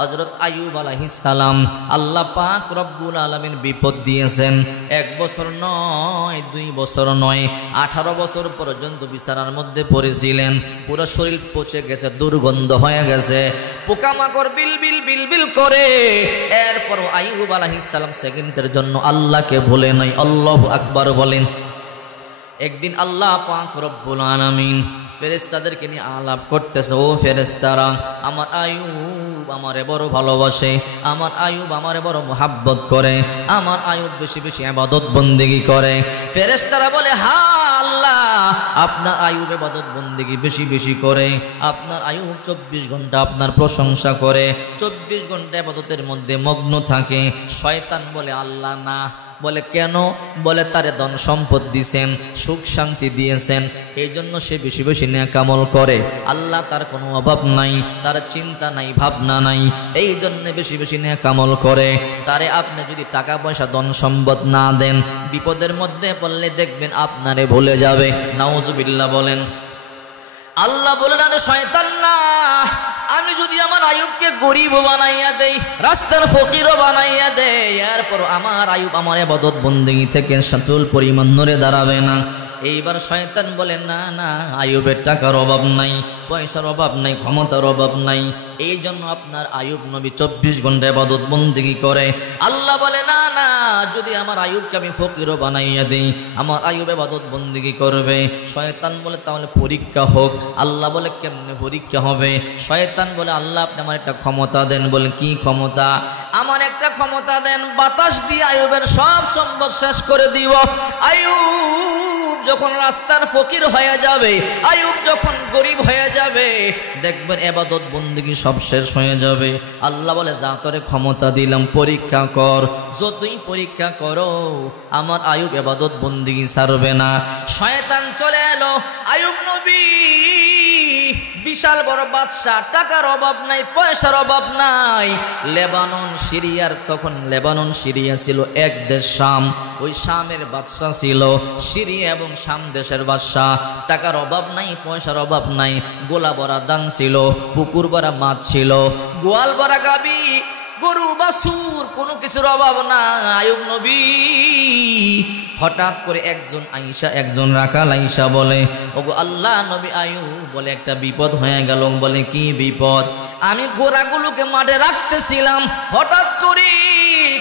হযরত আইয়ুব আলাইহিস সালাম আল্লাহ পাক রব্বুল আলামিন বিপদ দিয়েছেন। 1 বছর নয়, 2 বছর নয়, 18 বছর পর্যন্ত বিছানার মধ্যে পড়েছিলেন। পুরো শরীর পচে গেছে, দুর্গন্ধ হয়ে গেছে, পোকামাকড় বিলবিল বিলবিল করে। এরপরও আইয়ুব আলাইহিস সালাম সেকেন্ডের জন্য আল্লাহকে ভুলে নাই। আল্লাহু আকবার বলেন। একদিন আল্লাহ পাক রব্বুল আলামিন ফেরেশতাদেরকে নিয়ে আলাপ করতেছে, ও ফেরেশতারা, আমার আইয়ুব আমারে বড় ভালোবাসে, আমার আইয়ুব আমারে বড় মোহাব্বত করে, আমার আইয়ুব বেশি বেশি ইবাদত বন্দেগী করে। ফেরেশতারা বলে, হ্যাঁ আল্লাহ, আপনার আইয়ুব ইবাদত বন্দেগী বেশি বেশি করে, আপনার আইয়ুব 24 ঘন্টা আপনার প্রশংসা করে, 24 ঘন্টা ইবাদতের মধ্যে মগ্ন থাকে। শয়তান বলে, আল্লাহ না। বলে কেন? বলে তারে ধন সম্পদ দিয়েছেন, সুখ শান্তি দিয়েছেন, এই জন্য সে বেশি বেশি নেক আমল করে। আল্লাহ তার কোনো অভাব নাই, তার চিন্তা নাই, ভাবনা নাই, এই জন্য বেশি বেশি নেক আমল করে। তারে আপনি যদি টাকা পয়সা ধন সম্পদ না দেন, বিপদের মধ্যে পড়লে দেখবেন আপনারে ভুলে যাবে। নাউজুবিল্লাহ বলেন। আল্লাহ বলেন, আরে শয়তান না, আমি যদি আমার আইয়ুবকে গরিব বানাইয়া দেই, রাস্তার ফকিরও বানাইয়া দেই, এরপর আমার আইয়ুব আমার ইবাদত বন্দেগী থেকে সাতুল পরিমাণ নড়ে দাঁড়াবে না। এইবার শয়তান বলে, না না, আইয়ুবের টাকার অভাব নাই, পয়সার অভাব নাই, ক্ষমতার অভাব নাই, এই জন্য আপনার আইয়ুব নবী 24 ঘন্টা ইবাদত বন্দেগী করে। আল্লাহ বলে, না না, যদি আমার আইয়ুবকে আমি ফকিরও বানাইয়া দেই, আমার আইয়ুব ইবাদত বন্দেগী করবে। শয়তান বলে, তাহলে পরীক্ষা হোক। আল্লাহ বলে, কেমনে পরীক্ষা হবে? শয়তান বলে, আল্লাহ আপনি আমার একটা ক্ষমতা দেন। বলে, কি ক্ষমতা? আমার একটা ক্ষমতা দেন, বাতাস দিয়ে আইয়ুবের সব সম্পদ শেষ করে দিব। আইয়ুব যখন রাস্তার ফকির হয়ে যাবে, আইয়ুব যখন গরিব হয়ে যাবে, দেখবেন ইবাদত বন্দেগী সব শেষ হয়ে যাবে। আল্লাহ বলে, যা তোরে ক্ষমতা দিলাম, পরীক্ষা কর। যতই পরীক্ষা করো, আমার আইয়ুব ইবাদত বন্দেগী ছাড়বে না। শয়তান চলে এলো। আইয়ুব নবী বিশাল বড় বাদশা, টাকার অভাব নাই, পয়সার অভাব নাই। লেবানন সিরিয়ার, তখন লেবানন সিরিয়া ছিল এক দেশ, শাম। ওই শামের বাদশা ছিল সিরিয়া এবং শাম দেশের বাদশা। টাকার অভাব নাই, পয়সার অভাব নাই, গোলা ভরা দান ছিল, পুকুর ভরা মাছ ছিল, গোয়াল ভরা গাবি, গরু বাছুর, কোনো কিছুর অভাব না। আইয়ুব নবী হঠাৎ করে একজন রাখাল আইসা বলে, ওগো আল্লাহ নবী আইয়ুব, বলে একটা বিপদ হয়ে গেল। বলে, কি বিপদ? আমি গোরাগুলোকে মাঠে রাখতেছিলাম, হঠাৎ করে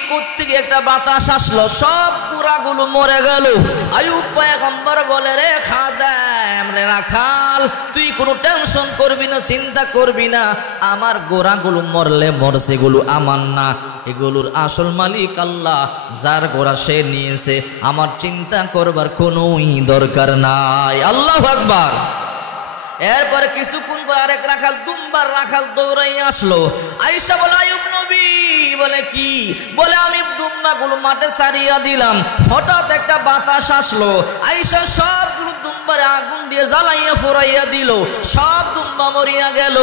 কোত্থেকে একটা বাতাস আসলো, সব গোরাগুলো মরে গেল। আইয়ুব পয়গম্বর বলে, রে খাদেম, রে রাখাল, তুই কোনো টেনশন করবি না, চিন্তা করবি না, আমার গোরাগুলো মরলে মরছে, এগুলো আমার না, এগুলোর আসল মালিক আল্লাহ, যার গোরা সে নিয়েছে, আমার চিন্তা করবার কোনোই দরকার নাই। আল্লাহু আকবার। এরপরে কিছুক্ষণ পর আরেক রাখাল, দুম্বার রাখাল দৌড়াই আসলো। আয়েশা বলে, আইয়ুব নবী। বলে, কি? বলে, আমি দুম্বাগুলো মাঠে ছাড়িয়া দিলাম, হঠাৎ একটা বাতাস আসলো, আয়েশা সবগুলো দুম্বারে আগুন দিয়ে জ্বালাইয়া ফোরাইয়া দিল, সব দুম্বা মরিয়া গেল।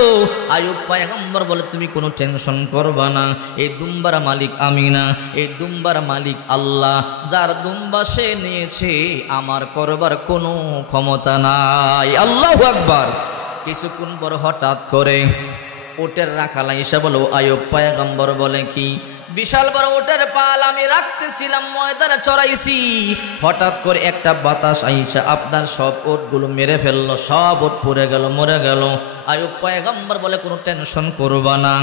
আইয়ুব পয়গম্বর বলে, তুমি কোনো টেনশন করবা না, এই দুম্বার মালিক আমি না, এই দুম্বার মালিক আল্লাহ, যার দুম্বা সে নিয়েছে, আমার করবার কোনো ক্ষমতা নাই। আল্লাহু আকবার। কিছুক্ষণ পর হঠাৎ করে ওটের রাখাল আইসা বলো, আইয়ুব পয়গম্বর বলে, কি? বিশাল বড় ওটের পাল আমি রাখতেছিলাম, ময়দানে চড়াইছি, হঠাৎ করে একটা বাতাস আইসা আপনার সব ওটগুলো মেরে ফেললো, সব ওট পড়ে গেল, মরে গেল। আইয়ুব পয়গম্বর বলে, কোনো টেনশন করবা না,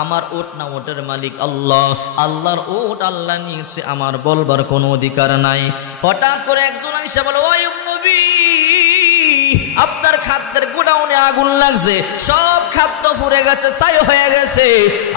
আমার ওট না, ওটের মালিক আল্লাহ, আল্লাহর ওট আল্লাহ নিয়েছে, আমার বলবার কোনো অধিকার নাই। হঠাৎ করে একজন আইসা বলে, আইয়ুব নবী, আপনার খাদ্যের গোডাউনে আগুন লাগছে, সব খাদ্য পুড়ে গেছে, ছাই হয়ে গেছে।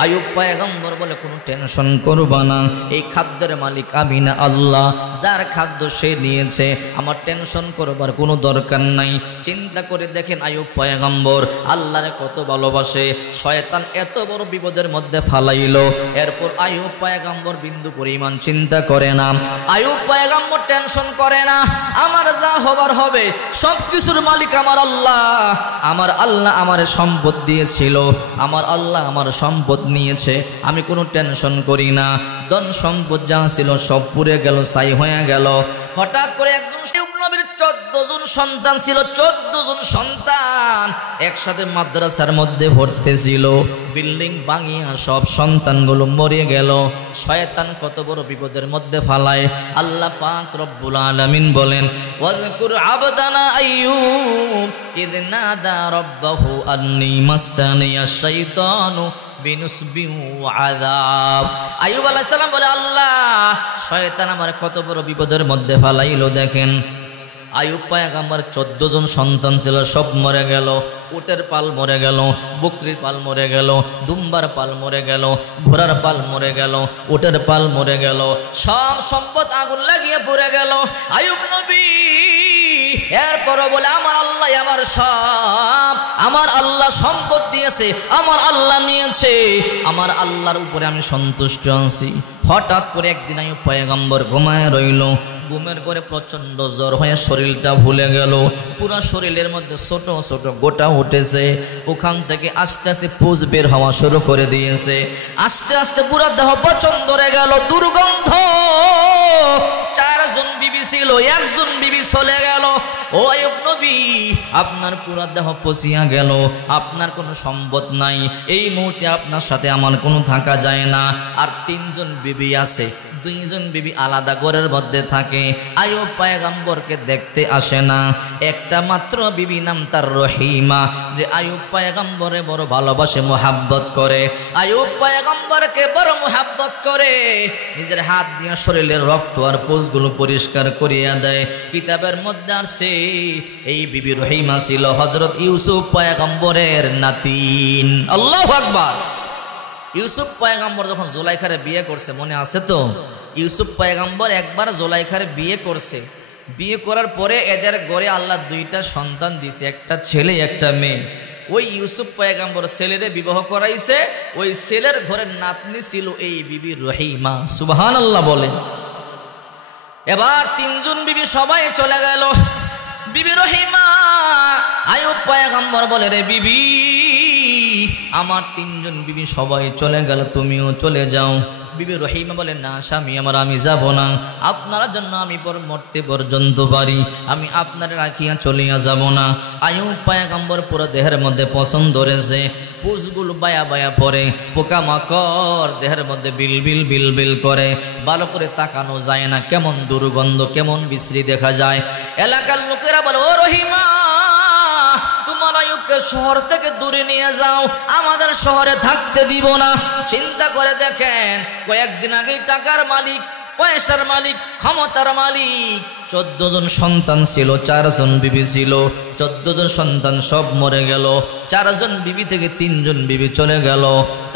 আইয়ুব পয়গম্বর বলে, কোনো টেনশন করবা না, এই খাদ্যের মালিক আমি না, আল্লাহ, যার খাদ্য সে নিয়েছে, আমার টেনশন করবার কোনো দরকার নাই। চিন্তা করে দেখেন আইয়ুব পয়গম্বর আল্লাহরে কত ভালোবাসে। শয়তান এত বড় বিপদের মধ্যে ফালাইল, এরপর আইয়ুব পয়গম্বর বিন্দু পরিমাণ চিন্তা করে না, আইয়ুব পয়গম্বর টেনশন করে না, আমার যা হবার হবে, সব কিছুর মালিক আমার আল্লাহ, আমার আল্লাহ আমার সম্পদ দিয়েছিল, আমার আল্লাহ আমার সম্পদ নিয়েছে, আমি কোনো টেনশন করি না। ধন সম্পদ যা ছিল সব পুড়ে গেল, ছাই হয়ে গেল। হঠাৎ করে একজন নবীর 14 জন সন্তান ছিল, 14 জন সন্তান একসাথে মাদ্রাসার মধ্যে ভর্তি ছিল। বিল্ডিং ভাঙিয়া সব সন্তানগুলো মরে গেল। শয়তান কত বড় বিপদের মধ্যে ফালায়। আল্লাহ পাক রব্বুল আলামিন বলেন, ওয়াজকুর আবদানা আইয়ুব ইয নাদা রাব্বাহু আন্নী মাসানিয়াশ শাইতানু বিনুসবি ওয়া আযাব। আইয়ুব আলাইহিস সালাম বলে, আল্লাহ শয়তান আমার কত বড় বিপদের মধ্যে ফালাইলো। দেখেন আইয়ুব পয়গম্বর 14 জন সন্তান ছিল, সব মরে গেল। উটের পাল মরে গেল, বকরির পাল মরে গেল, দুম্বার পাল মরে গেল, ঘোড়ার পাল মরে গেল, উটের পাল মরে গেল, সব সম্পদ আগুন লাগিয়ে পড়ে গেল। আইয়ুব নবী এরপরও বলে, আমার আল্লাহ আমার সব, আমার আল্লাহ সম্পদ দিয়েছে, আমার আল্লাহ নিয়েছে, আমার আল্লাহর উপরে আমি সন্তুষ্ট আছি। হঠাৎ করে একদিন আইয়ুব পয়গম্বর ঘুমায় রইল। ঘুমের করে প্রচন্ড জ্বর হয়ে শরীরটা ভুলে গেল। পুরো শরীরের মধ্যে ছোট ছোট গোটা উঠেছে। ওখান থেকে আস্তে আস্তে পুজ বের হওয়া শুরু করে দিয়েছে। আস্তে আস্তে পুরো দেহ পচন ধরে গেল, দুর্গন্ধ। 4 জন বিবি ছিল, 1 জন বিবি চলে গেল। ও আইয়ুব নবী, আপনার পুরো দেহ পচিয়া গেল, আপনার কোনো সম্পদ নাই, এই মুহূর্তে আপনার সাথে আমার কোনো থাকা যায় না। আর 3 জন বিবি আছে, 2 জন বিবি আলাদা ঘরের মধ্যে থাকে। আইয়ুব পয়গম্বরকে দেখতে আসে না। একটা মাত্র বিবি, নাম তার রহিমা, যে আইয়ুব পয়গম্বরে বড় ভালোবাসে, মোহাব্বত করে। আইয়ুব পয়গম্বরকে বড় মোহাব্বত করে। নিজের হাত দিয়ে শরীরের রক্ত আর পোষগুলো পরিষ্কার করিয়া দেয়। কিতাবের মধ্যে আছে এই বিবি রহিমা ছিল হযরত ইউসুফ পয়গম্বরের নাতিন। আল্লাহু আকবার। ইউসুফ পয়গম্বর যখন জুলাইখারে বিয়ে করছে, মনে আছে তো? ইউসুফ পয়গম্বর একবার জুলাইখারে বিয়ে করছে। বিয়ে করার পরে এদের ঘরে আল্লাহ 2টা সন্তান দিছে, একটা ছেলে একটা মেয়ে। ওই ইউসুফ পয়গম্বর ছেলেরে বিবাহ করাইছে। ওই ছেলের ঘরের নাতনি ছিল এই বিবি রহিমা। সুবহানাল্লাহ বলেন। এবার 3 জন বিবি সবাই চলে গেল। বিবি রহিমা, আইয়ুব পয়গম্বর বলে, রে বিবি, আমার 3 জন বিবি সবাই চলে গেল, তুমিও চলে যাও। বিবি রহিমা বলে, না স্বামী আমার, আমি যাব না। আপনার জন্য আমি মরতে পর্যন্ত পারি, আমি আপনার রাখিয়া চলিয়া যাব না। আইয়ুব পয়গম্বর পুরো দেহের মধ্যে পছন ধরেছে। পুষগুলো বায়া বায়া পড়ে, পোকামাকড় দেহের মধ্যে বিলবিল বিলবিল করে। ভালো করে তাকানো যায় না, কেমন দুর্গন্ধ, কেমন বিশ্রী দেখা যায়। এলাকার লোকেরা বলে, ও রহিমা, তোমার আইয়ুবকে শহর থেকে দূরে নিয়ে যাও, আমাদের শহরে থাকতে দিব না। চিন্তা করে দেখেন, কয়েকদিন আগে টাকার মালিক, পয়সার মালিক, ক্ষমতার মালিক, 14 জন সন্তান ছিল, 4 জন বিবি ছিল। 14 জন সন্তান সব মরে গেল। 4 জন বিবি থেকে 3 জন বিবি চলে গেল।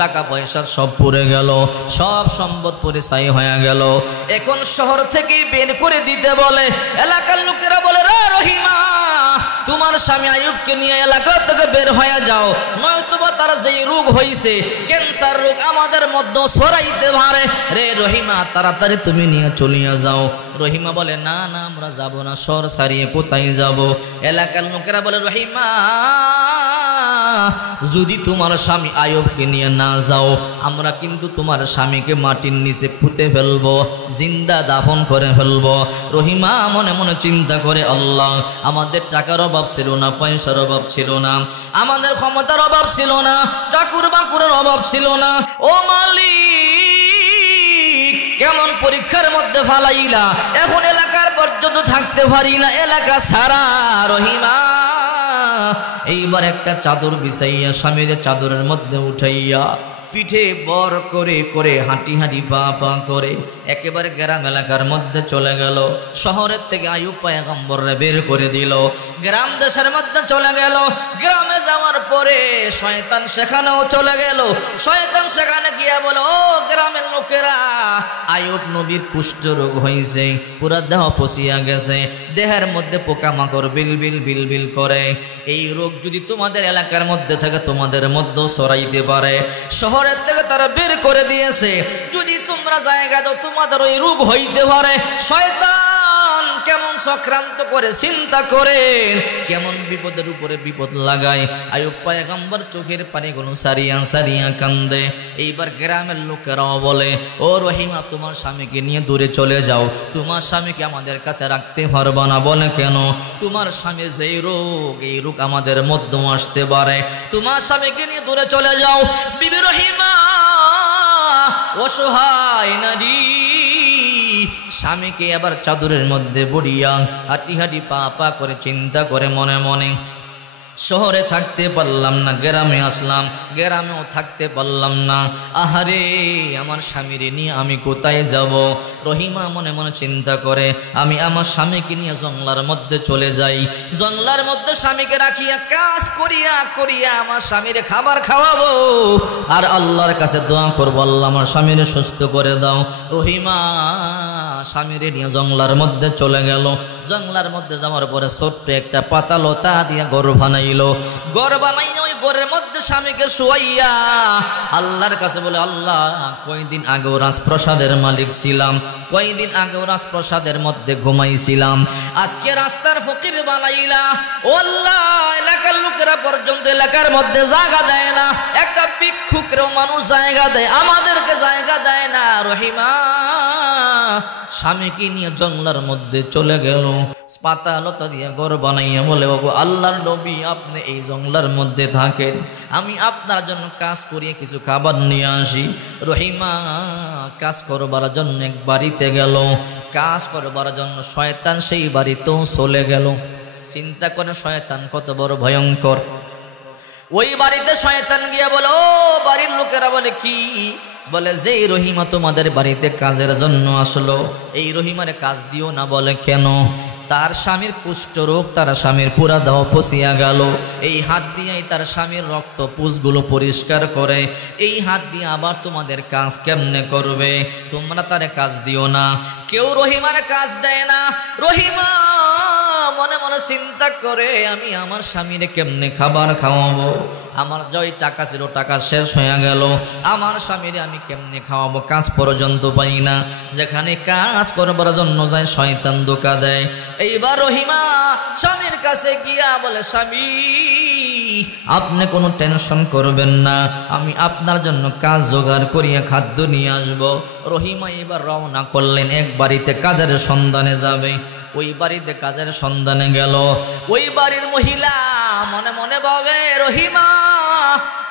টাকা পয়সা সব পুড়ে গেল, সব সম্পদ পরিচয় হয়ে গেল। এখন শহর থেকে বের করে দিতে বলে। এলাকার লোকেরা বলে, রে রহিমা, তোমার স্বামী আইয়ুবকে নিয়ে এলাকা থেকে বের হয়ে যাও, নয়তোবা তার যেই রোগ হয়েছে, ক্যান্সার রোগ, আমাদের মধ্যে ছড়াইতে পারে। রে রহিমা, তাড়াতাড়ি তুমি নিয়ে চলিয়া যাও। রহিমা বলে, না না, আমরা যাব না, শহর ছাড়িয়ে কোথায় যাব? এলাকার লোকেরা বলে, রহিমা, যদি তোমার স্বামী আইয়ুবকে নিয়ে না যাও, আমরা কিন্তু তোমার স্বামীকে মাটির নিচে পুঁতে ফেলবো, জিন্দা দাফন করে ফেলবো। রহিমা মনে মনে চিন্তা করে, আল্লাহ, আমাদের টাকার অভাব ছিল না, পয়সার অভাব ছিল না, আমাদের ক্ষমতার অভাব ছিল না, চাকুর বাকুরের অভাব ছিল না। ও মালিক, কেমন পরীক্ষার মধ্যে ফালাইলা, এখন এলাকার পর্যন্ত থাকতে পারি না, এলাকা সারা। রহিমা এইবার একটা চাদর বিছাইয়া স্বামীর চাদরের মধ্যে উঠাইয়া পিঠে বর করে করে হাঁটি হাঁটি পা পা করে একেবারে গ্রাম এলাকার মধ্যে চলে গেল। শহরের থেকে আইয়ুব পয়গম্বররে বের করে দিল, গ্রাম দেশের মধ্যে চলে গেল। গ্রামে যাওয়ার পরে শয়তান সেখানেও চলে গেল। শয়তান সেখানে গিয়া বলে, ও গ্রামের লোকেরা, আইয়ুব নবীর কুষ্ঠ রোগ হয়েছে, পুরা দেহ পচিয়া গেছে, দেহের মধ্যে পোকামাকড় বিলবিল বিলবিল করে। এই রোগ যদি তোমাদের এলাকার মধ্যে থাকে, তোমাদের মধ্যেও ছড়াইতে পারে। শহরের থেকে তারা বের করে দিয়েছে, যদি তোমরা জায়গা দাও তোমাদের ওই রোগ হইতে পারে। শয়তান কেমন চক্রান্ত করে, চিন্তা করেন কেমন বিপদের উপরে বিপদ লাগায়। আইয়ুব পয়গম্বর চোখের পানিগুলো সারিয়া সারিয়া কান্দে। এইবার গ্রামের লোকেরাও বলে, ও রহিমা তোমার স্বামীকে নিয়ে দূরে চলে যাও, তোমার স্বামীকে আমাদের কাছে রাখতে পারবা না। বলে কেন? তোমার স্বামীর যেই রোগ, এই রোগ আমাদের মধ্যে আসতে পারে, তোমার স্বামীকে নিয়ে দূরে চলে যাও। বিবি রহিমা অসহায় নারী স্বামীকে আবার চাদরের মধ্যে বড়িয়া হাঁটি হাঁটি পা পা করে চিন্তা করে মনে মনে, শহরে থাকতে পারলাম না, গ্রামে আসলাম, গ্রামেও থাকতে পারলাম না। আহারে আমার স্বামীরে নিয়ে আমি কোথায় যাব? রহিমা মনে মনে চিন্তা করে, আমি আমার স্বামীকে নিয়ে জঙ্গলার মধ্যে চলে যাই, জঙ্গলার মধ্যে স্বামীকে রাখিয়া কাজ করিয়া করিয়া আমার স্বামীরে খাবার খাওয়াবো আর আল্লাহর কাছে দোয়া করবো, আল্লাহ আমার স্বামীরে সুস্থ করে দাও। রহিমা স্বামীরে নিয়ে জঙ্গলার মধ্যে চলে গেল। জঙ্গলার মধ্যে যাওয়ার পরে ছোট্ট একটা পাতা লতা দিয়া ঘর বানাইল। ঘর বানাই ওই ঘরের মধ্যে স্বামীকে শুয়াইয়া আল্লাহর কাছে বলে, আল্লাহ কয়দিন আগেও রাজপ্রসাদের মালিক ছিলাম, কয়দিন আগেও রাজপ্রসাদের মধ্যে ঘুমাইছিলাম, আজকে রাস্তার ফকির বানাইলা। ও আল্লাহ এলাকার লোকেরা পর্যন্ত এলাকার মধ্যে জায়গা দেয় না, একটা ভিক্ষুকেরও মানুষ জায়গা দেয়, আমাদেরকে জায়গা দেয় না। রহিমা স্বামীকে নিয়ে জঙ্গলার মধ্যে চলে গেল, পাতা লতা দিয়ে ঘর বানাইয়া বলে, ওগো আল্লাহর নবী আপনি এই জঙ্গলার মধ্যে থাকেন, আমি আপনার জন্য কাজ করিয়ে কিছু খাবার নিয়ে আসি। রহিমা কাজ করবার জন্য এক বাড়িতে গেল, কাজ করবার জন্য শয়তান সেই বাড়িতেও চলে গেল। চিন্তা করে শয়তান কত বড় ভয়ঙ্কর। ওই বাড়িতে শয়তান গিয়া বলে, ও বাড়ির লোকেরা বলে কি? বলে যে রহিমা তোমাদের বাড়িতে কাজের জন্য আসলো, এই রহিমারে কাজ দিও না। বলে কেন? তার স্বামীর কুষ্ঠরোগ, তার স্বামীর পুরা দেহ পচিয়া গেল, এই হাত দিয়েই তার স্বামীর রক্ত পুষগুলো পরিষ্কার করে, এই হাত দিয়ে আবার তোমাদের কাজ কেমনে করবে? তোমরা তারে কাজ দিও না। কেউ রহিমার কাজ দেয় না। রহিমা মনে মনে চিন্তা করে, আমি আমার স্বামীরে কেমনে খাবার খাওয়াবো? আমার যই টাকা ছিল টাকা শেষ হয়ে গেল, আমার স্বামীরে আমি কেমনে খাওয়াবো? কাজ পর্যন্ত পাই না। যেখানে কাজ করবার জন্য যায় শয়তান ধোঁকা দেয়। এইবার রহিমা স্বামীর কাছে গিয়া বলে, স্বামী আপনি কোনো টেনশন করবেন না, আমি আপনার জন্য কাজ জোগাড় করিয়া খাদ্য নিয়ে আসবো। রহিমা এবার রওনা করলেন, এক বাড়িতে কাজের সন্ধানে যাবে। ওই বাড়িতে কাজের সন্ধানে গেল। ওই বাড়ির মহিলা মনে মনে ভাবে, রহিমা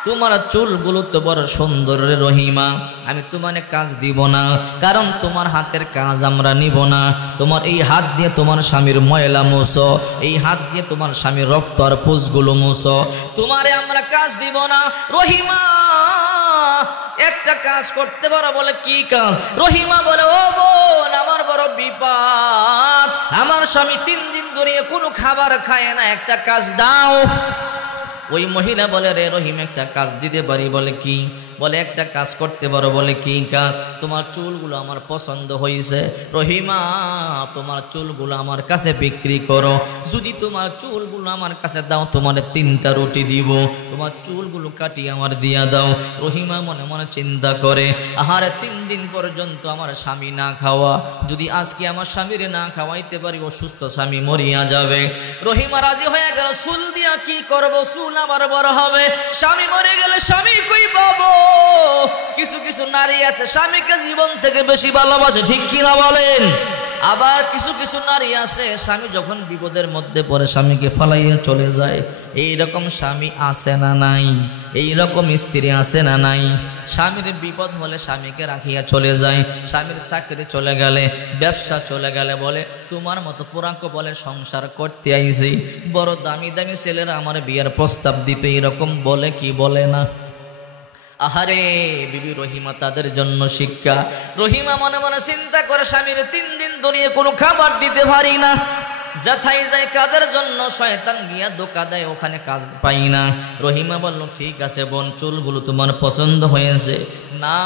তোমার চুলগুলো তো বড় সুন্দর রে রহিমা, আমি তোমার কাজ দিব না, কারণ তোমার হাতের কাজ আমরা নিব না। তোমার এই হাত দিয়ে তোমার স্বামীর ময়লা মুছো, এই হাত দিয়ে তোমার স্বামীর রক্ত আর পুষগুলো মুছো, তোমারে আমরা কাজ দিব না। রহিমা একটা কাজ করতে পারো। বলে কি কাজ? রহিমা বলে, ও বোন আমার বড় বিপদ, আমার স্বামী 3 দিন ধরে কোনো খাবার খায় না, একটা কাজ দাও। ওই মহিলা বলে, রে রহিম একটা কাজ দিতে পারি। বলে কি? বলে একটা কাজ করতে পারো। বলে কি কাজ? তোমার চুলগুলো আমার পছন্দ হয়েছে, রহিমা তোমার চুলগুলো আমার কাছে বিক্রি করো, যদি তোমার চুলগুলো আমার কাছে দাও তোমার 3টা রুটি দিব, তোমার চুলগুলো কাটিয়ে আমার দিয়া দাও। রহিমা মনে মনে চিন্তা করে, আহারে 3 দিন পর্যন্ত আমার স্বামী না খাওয়া, যদি আজকে আমার স্বামীরে না খাওয়াইতে পারি অসুস্থ স্বামী মরিয়া যাবে। রহিমা রাজি হয়ে গেল, চুল দিয়া কি করবো, চুল আমার বড় হবে, স্বামী মরে গেলে স্বামী কই পাবো? কিছু কিছু নারী আছে স্বামীকে জীবন থেকে বেশি ভালোবাসে, ঠিক কিনা বলেন? আবার কিছু কিছু নারী আছে স্বামী যখন বিপদের মধ্যে পড়ে স্বামীকে ফালাইয়া চলে যায়। এই রকম স্বামী আছে না নাই? এই রকম স্ত্রী আছে না নাই? স্বামীর বিপদ হলে স্বামীকে রাখিয়া চলে যায়, স্বামীর চাকরি চলে গেলে, ব্যবসা চলে গেলে বলে তোমার মতো পুরাঙ্ক বলে সংসার করতে আইছি, বড় দামি দামি ছেলেরা আমার বিয়ের প্রস্তাব দিত, এরকম বলে কি বলে না? আহারে বিবি রহিমা তাদের জন্য শিক্ষা। রহিমা মনে মনে চিন্তা করে, স্বামীর 3 দিন ধরে কোনো খাবার দিতে পারি না, যাথাই যায় কাজের জন্য, শয়তান গিয়া ধোঁকা দেয়, ওখানে কাজ পাই না। রহিমা বলল, ঠিক আছে বোন, চুলগুলো তোমার পছন্দ হয়েছে, না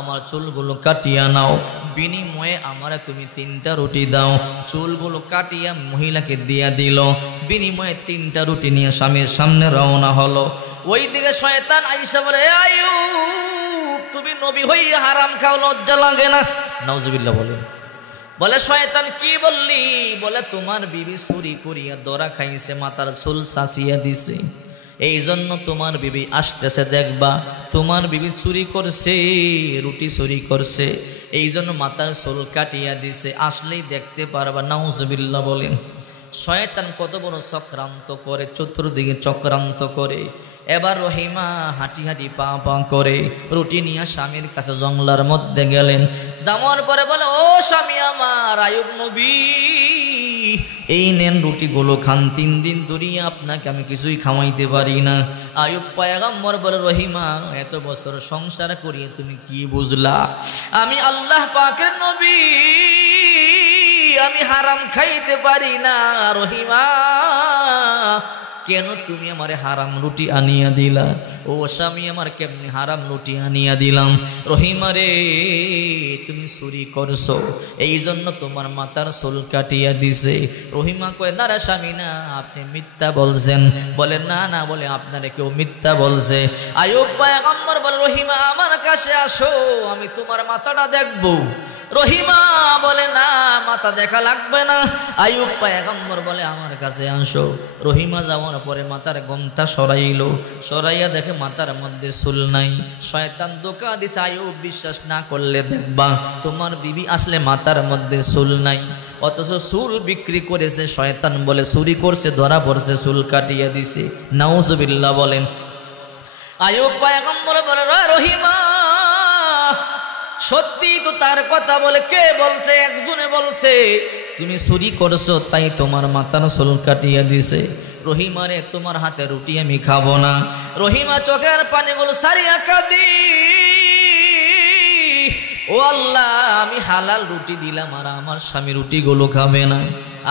আমার চুলগুলো কাটিয়া নাও, বিনিময়ে আমারে তুমি 3টা রুটি দাও। চুলগুলো কাটিয়া মহিলাকে দিয়া দিল, বিনিময়ে 3টা রুটি নিয়ে স্বামীর সামনে রওনা হলো। ওইদিকে শয়তান আইসা বলে, আইয়ুব তুমি নবী হইয়া হারাম খাও, লজ্জা লাগে না? নাউজুবিল্লাহ বলেন। বলে শয়তান কি বললি? বলে তোমার বিবি চুরি করিয়া ধরা খাইছে, মাথার চুল চাচিয়া দিছে, এই জন্য তোমার বিবি আসতেছে, দেখবা তোমার বিবি চুরি করছে, রুটি চুরি করছে, এই জন্য মাথার চুল কাটিয়া দিছে, আসলেই দেখতে পারবা। নাউজুবিল্লাহ বলেন। শয়তান কত বড় চক্রান্ত করে, চতুর্দিকে চক্রান্ত করে। এবার রহিমা হাঁটি হাঁটি পা পা করে রুটি নিয়ে স্বামীর কাছে জঙ্গলার মধ্যে গেলেন। যাওয়ার পরে বলে, ও স্বামী আমার, আইয়ুব নবী এই নেন রুটিগুলো খান, 3 দিন ধরিয়া আপনাকে আমি কিছুই খাওয়াইতে পারি না। আইয়ুব পয়গম্বর বলে, রহিমা এত বছর সংসার করিয়ে তুমি কি বুঝলা? আমি আল্লাহ পাকের নবী, আমি হারাম খাইতে পারি না। রহিমা কেন তুমি আমারে হারাম রুটি আনিয়া দিলা? ও স্বামী আমার, কেমনি হারাম রুটি আনিয়া দিলাম? রহিমা রে, তুমি চুরি করছো, এই জন্য তোমার মাথার চুল কাটিয়া দিছে। রহিমা কয়, না রে স্বামী না, আপনি মিথ্যা বলছেন। বলে না না, বলে আপনারে কেউ মিথ্যা বলছে। আইয়ুব পয়গম্বর বলে, রহিমা আমার কাছে আসো, আমি তোমার মাথাটা দেখবো। রহিমা বলে, না মাথা দেখা লাগবে না। আইয়ুব পয়গম্বর বলে, আমার কাছে আসো। রহিমা যাওয়ার পরে মাথার গমটা সরাইল, সরাইয়া দেখে মাথার মধ্যে চুল নাই। শয়তান ধোঁকা দিছে, আইয়ুব বিশ্বাস না করলে দেখবা তোমার বিবি আসলে মাথার মধ্যে চুল নাই, অথচ চুল বিক্রি করেছে। শয়তান বলে চুরি করছে, ধরা পড়ছে, চুল কাটিয়ে দিছে। নাউজুবিল্লাহ বলেন। আইয়ুব পয়গম্বর বলে, রহিমা সত্যি তো তার কথা বলে। কে বলছে? একজনে বলছে তুমি চুরি করছো, তাই তোমার মাথার চুল কাটিয়ে দিছে। রহিমা রে, তোমার হাতে রুটি আমি খাবো না। রহিমা চোখের পানিগুলো সারিয়া কাঁদি, ও আল্লাহ, আমি হালাল রুটি দিলাম আর আমার স্বামী রুটিগুলো খাবে না।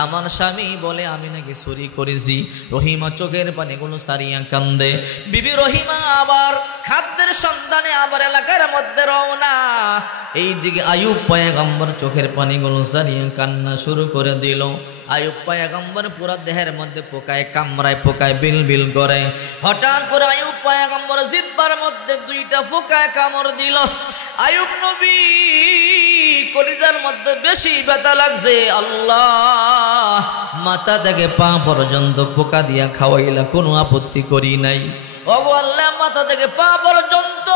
আমার স্বামী বলে আমি নাকি চুরি করেছি। রহিমা চোখের পানিগুলো সারিয়া কান্দে। বিবি রহিমা আবার খাদ্যের সন্ধানে আবার এলাকার মধ্যে রওনা। এইদিকে আইয়ুব পয়গম্বর চোখের পানিগুলো সারিয়া কান্না শুরু করে দিল। আইয়ুব পয়গম্বর পুরা দেহের মধ্যে পোকায় কামড়ায়, পোকায় বিল বিল করে। হঠাৎ করে আইয়ুব পয়গম্বর জিহ্বার মধ্যে 2টা পোকায় কামড় দিল। আইয়ুব নবী কলিজার মধ্যে বেশি ব্যথা লাগছে। আল্লাহ, মাথা থেকে পা পর্যন্ত পোকা দিয়া খাওয়াইলা, কোনো আপত্তি করি নাই। ওগো আল্লাহ, মাথা থেকে পা পর্যন্ত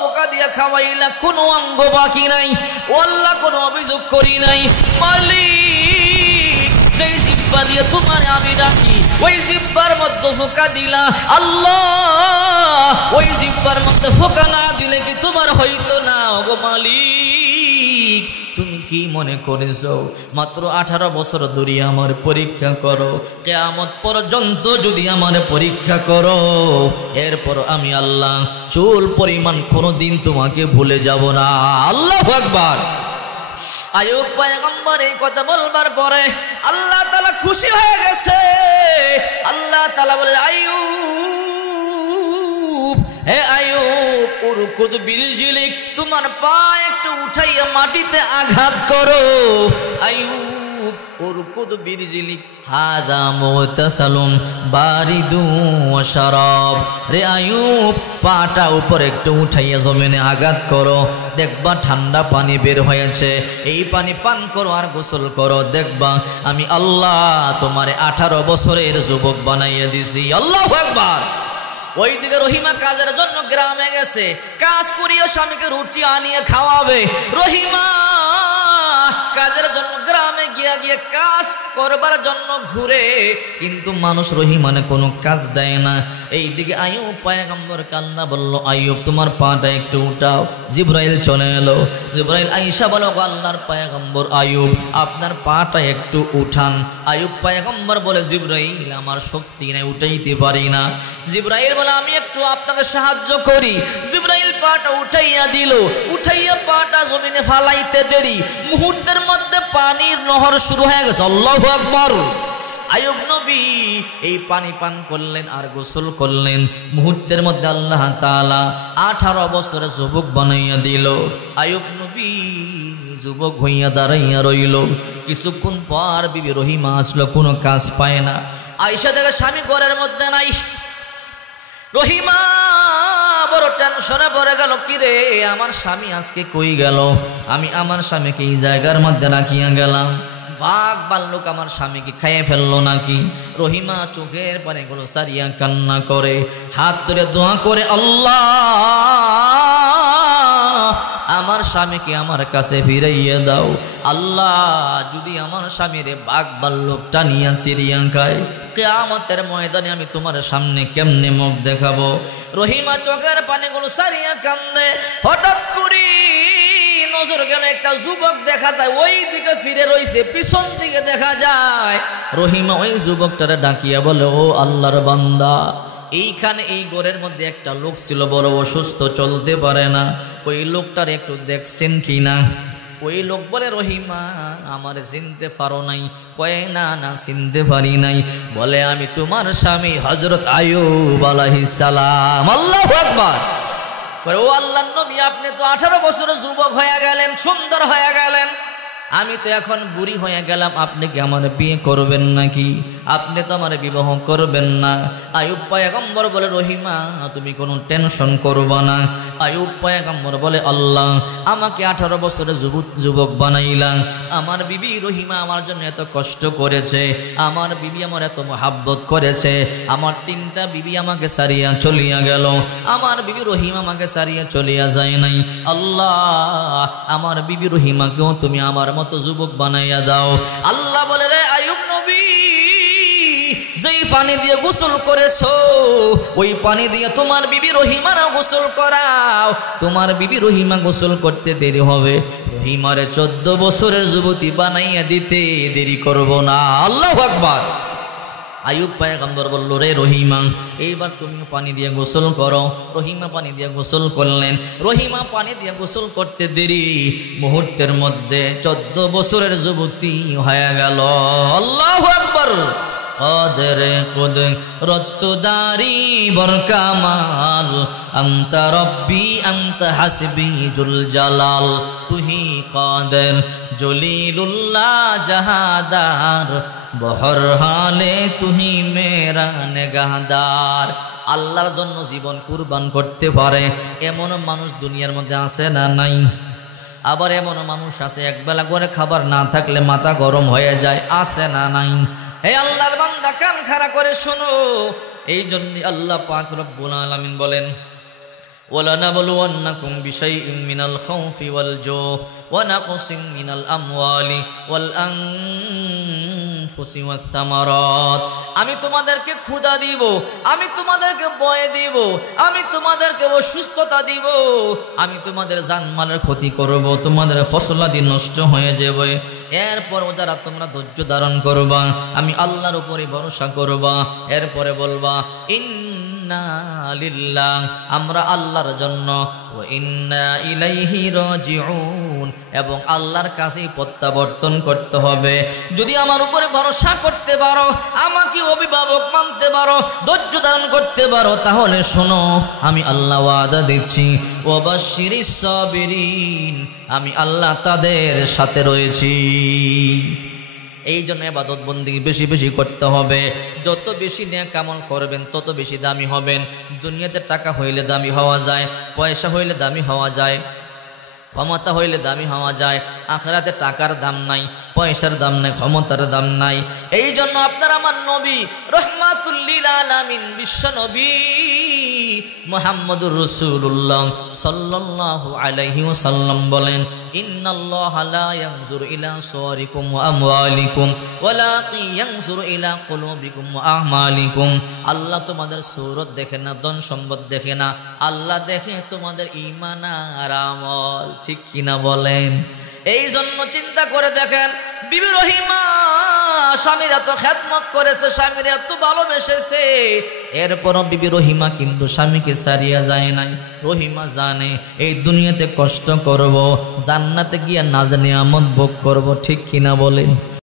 পোকা দিয়া খাওয়াইলা, কোনো অঙ্গ বাকি নাই। ও আল্লাহ, কোনো অভিযোগ করি নাই। মালিক, যেই জিহ্বা দিয়ে তোমার আমি ডাকি, ওই জিহ্বার মধ্যে পোকা দিলা। আল্লাহ, ওই জিহ্বার মধ্যে পোকা না দিলে কি তোমার হইতো না? ওগো মালিক, তুমি কি মনে করেছো মাত্র 18 বছর ধরে আমার পরীক্ষা করো, কিয়ামত পর্যন্ত যদি আমার পরীক্ষা করো, এরপর আমি আল্লাহ চুল পরিমাণ কোনোদিন তোমাকে ভুলে যাব না। আল্লাহু আকবার। আইয়ুব পয়গম্বর এই কথা বলবার পরে আল্লাহ তাআলা খুশি হয়ে গেছে। আল্লাহ তাআলা বলে, আইয়ুব, হে আইয়ুব, উরকুদ বিরজিলিক, তোমার পা একটু উঠাইয়া মাটিতে আঘাত করো। আইয়ুব, উরকুদ বিরজিলিক, হাদা মুতাসালুন বারিদু ওয়া শারাব। রে আইয়ুব, পাটা উপর একটু উঠাইয়া জমিনে আঘাত করো, দেখবা ঠান্ডা পানি বের হয়েছে। এই পানি পান করো আর গোসল করো, দেখবা আমি আল্লাহ তোমারে 18 বছরের যুবক বানাইয়া দিছি। আল্লাহু আকবার। ওইদিকে রহিমা কাজের জন্য গ্রামে গেছে, কাজ করিয়া স্বামীকে রুটি আনিয়ে খাওয়াবে। রহিমা কাজের জন্য গ্রামে গিয়ে কাজ করবার জন্য ঘুরে, কিন্তু মানুষ রহিমানে কোনো কাজ দেয় না। এইদিকে আইয়ুব পয়গম্বর কান্না বলল, আইয়ুব তোমার পাটা একটু উঠাও। জিবরাইল চলে এলো। জিবরাইল আয়েশা বলো, আল্লাহর পয়গম্বর আইয়ুব, আপনার পাটা একটু উঠান। আইয়ুব পয়গম্বর বলে, জিবরাইল আমার শক্তি নেই, উঠাইতে পারি না। জিবরাইল বলে, আমি একটু আপনাকে সাহায্য করি। জিবরাইল পাটা উঠাইয়া দিল। উঠাইয়া পাটা জমিনে ফালাইতে দেরি, মুহূর্তের মধ্যে পানির নহর শুরু হয়ে গেছে। আল্লাহু আকবার। আইয়ুব নবী এই পানি পান করলেন আর গোসল করলেন। মুহূর্তের মধ্যে আল্লাহ তাআলা 18 বছরের যুবক বানাইয়া দিল। আইয়ুব নবী যুবক হইয়া দাঁড়াইয়া রইল। কিছুক্ষণ পর বিবি রহিমা আসলো, কোনো কাজ পায় না। আয়েশা দেখে স্বামী ঘরের মধ্যে নাই। রহিমা বড় টেনশনে পড়ে গেল, কিরে আমার স্বামী আজকে কই গেল, আমি আমার স্বামীকে এই জায়গার মধ্যে রাখিয়া গেলাম, বাঘ ভাল্লুক আমার স্বামীকে খাইয়ে ফেললো নাকি। রহিমা চোখের পানিগুলো সারিয়া কান্না করে, হাত ধরে দোয়া করে, আল্লাহ আমার স্বামীকে আমার কাছে ফিরাইয়া দাও। আল্লাহ যদি আমার স্বামীরে বাঘ ভাল্লুক টানিয়া সিরিয়া খায়, কিয়ামতের ময়দানে আমি তোমার সামনে কেমনে মুখ দেখাবো। রহিমা চোখের পানিগুলো সারিয়া কান্দে। হঠাৎ করে নজর গেল, একটা যুবক দেখা যায় ওই দিকে ফিরে রইছে, পিছন দিকে দেখা যায়। রহিমা ওই যুবকটারে ডাকিয়া বলে, ও আল্লাহর বান্দা, এইখানে এই ঘরের মধ্যে একটা লোক ছিল বড় অসুস্থ, চলতে পারে না, ওই লোকটার একটু দেখছেন কি না? ওই লোক বলে, রহিমা আমার চিনতে পারো নাই? কয়ে না না চিনতে পারি নাই। বলে, আমি তোমার স্বামী হযরত আইয়ুব আলাইহিস সালাম। আল্লাহু আকবার। ও আল্লাহর নবী, আপনি তো 18 বছরের যুবক হয়ে গেলেন, সুন্দর হয়ে গেলেন, আমি তো এখন বুড়ি হয়ে গেলাম, আপনি কি আমার বিয়ে করবেন নাকি? আপনি তো আমার বিবাহ করবেন না। আইয়ুব পয়গম্বর বলে, রহিমা তুমি কোনো টেনশন করবা না। আইয়ুব পয়গম্বর বলে, আল্লাহ আমাকে 18 বছরের যুবক বানাইলা, আমার বিবি রহিমা আমার জন্য এত কষ্ট করেছে, আমার বিবি আমার এত মহাব্বত করেছে, আমার 3টা বিবি আমাকে সারিয়া চলিয়া গেল, আমার বিবি রহিমা আমাকে সারিয়া চলিয়া যায় নাই। আল্লাহ আমার বিবি রহিমাকেও তুমি আমার মতো যুবক বানাইয়া দাও। আল্লাহ বলে, রে আইয়ুব নবী, যেই পানি দিয়ে গোসল করেছো ওই পানি দিয়ে তোমার বিবি রহিমারও গোসল করাও। তোমার বিবি রহিমা গোসল করতে দেরি হবে, রহিমারে 14 বছরের যুবতী বানাইয়া দিতে দেরি করব না। আল্লাহু আকবার। আইয়ুব পয়গম্বর বলল, রে রহিমা এইবার তুমিও পানি দিয়ে গোসল করো। রহিমা পানি দিয়ে গোসল করলেন। রহিমা পানি দিয়ে গোসল করতে দেরি, মুহূর্তের মধ্যে 14 বছরের যুবতী হয়ে গেল। আল্লাহু আকবার। قادر قدرت داری برکمال انت ربی انت حسبی جل جلال তুহি قادر জলিলুল্লাহ জাহাদার বহর হালে তুহি মেরা নেগাহদার। আল্লাহর জন্য জীবন কুরবান করতে পারে এমন মানুষ দুনিয়ার মধ্যে আছে না নাই? আবার এমন মানুষ আছে একবেলা করে খাবার না থাকলে মাথা গরম হয়ে যায়, আছে না নাই? হে আল্লাহর বান্দা, কান খাড়া করে শোনো। এই জন্য আল্লাহ পাক রব্বুল আলামিন বলেন, وَلَنَبْلُوَنَّكُمْ بِشَيْءٍ مِّنَ الْخَوْفِ وَالْجُوعِ وَنَقْصٍ مِّنَ الْأَمْوَالِ وَالْأَنفُسِ وَالثَّمَرَاتِ। আমি তোমাদেরকে ক্ষুধা দিব, আমি তোমাদেরকে ভয় দিব, আমি তোমাদেরকে অসুস্থতা দিব, আমি তোমাদের জানমালের ক্ষতি করব, তোমাদের ফসলাদি নষ্ট হয়ে যাবে। এরপরও যারা তোমরা ধৈর্য ধারণ করবা, আমি আল্লাহর উপরে ভরসা করবা, এরপরে বলবা ইন্না লিল্লাহ, আমরা আল্লাহর জন্য, ওয়া ইন্না ইলাইহি রাজিউন, এবং আল্লাহর কাছেই প্রত্যাবর্তন করতে হবে। যদি আমার উপরে ভরসা করতে পারো, আমাকে অভিভাবক মানতে পারো, ধৈর্য ধারণ করতে পারো, তাহলে শোনো আমি আল্লাহ ওয়াদা দিচ্ছি, ওয়াবাশশিরিস সাবিরিন, আমি আল্লাহ তাদের সাথে রয়েছি। এই জন্য ইবাদত বন্দেগী বেশি বেশি করতে হবে। যত বেশি নেক আমল করবেন তত বেশি দামি হবেন। দুনিয়াতে টাকা হইলে দামি হওয়া যায়, পয়সা হইলে দামি হওয়া যায়, ক্ষমতা হইলে দামি হওয়া যায়। আখিরাতে টাকার দাম নাই, পয়সার দাম নাই, ক্ষমতার দাম নাই। এই জন্য আপনার আমার নবী রহমাতুল লিল আলামিন বিশ্ব নবী মুহাম্মদুর রাসূলুল্লাহ সাল্লাল্লাহু আলাইহি ওয়াসাল্লাম বলেন, ইন্নাল্লাহা লা ইয়ানজুরু ইলা সুওয়ারিকুম ওয়া আমওয়ালিকুম ওয়ালাকিন ইয়ানজুরু ইলা কুলুবিকুম ওয়া আমালিকুম। আল্লাহ তোমাদের সূরত দেখে না, ধন সম্পদ দেখে না, আল্লাহ দেখে তোমাদের ঈমান আর আমল। ঠিক কিনা বলেন? এই জন্য চিন্তা করে দেখেন, বিবি রহিমা স্বামীর এত খেদমত করেছে, স্বামীর এত ভালোবেসেছে, এরপরও বিবি রহিমা কিন্তু স্বামীকে ছাড়িয়া যায় নাই। রহিমা জানে এই দুনিয়াতে কষ্ট করব, জান্নাতে গিয়ে নাজ নিয়ামত ভোগ করব। ঠিক কিনা বলেন?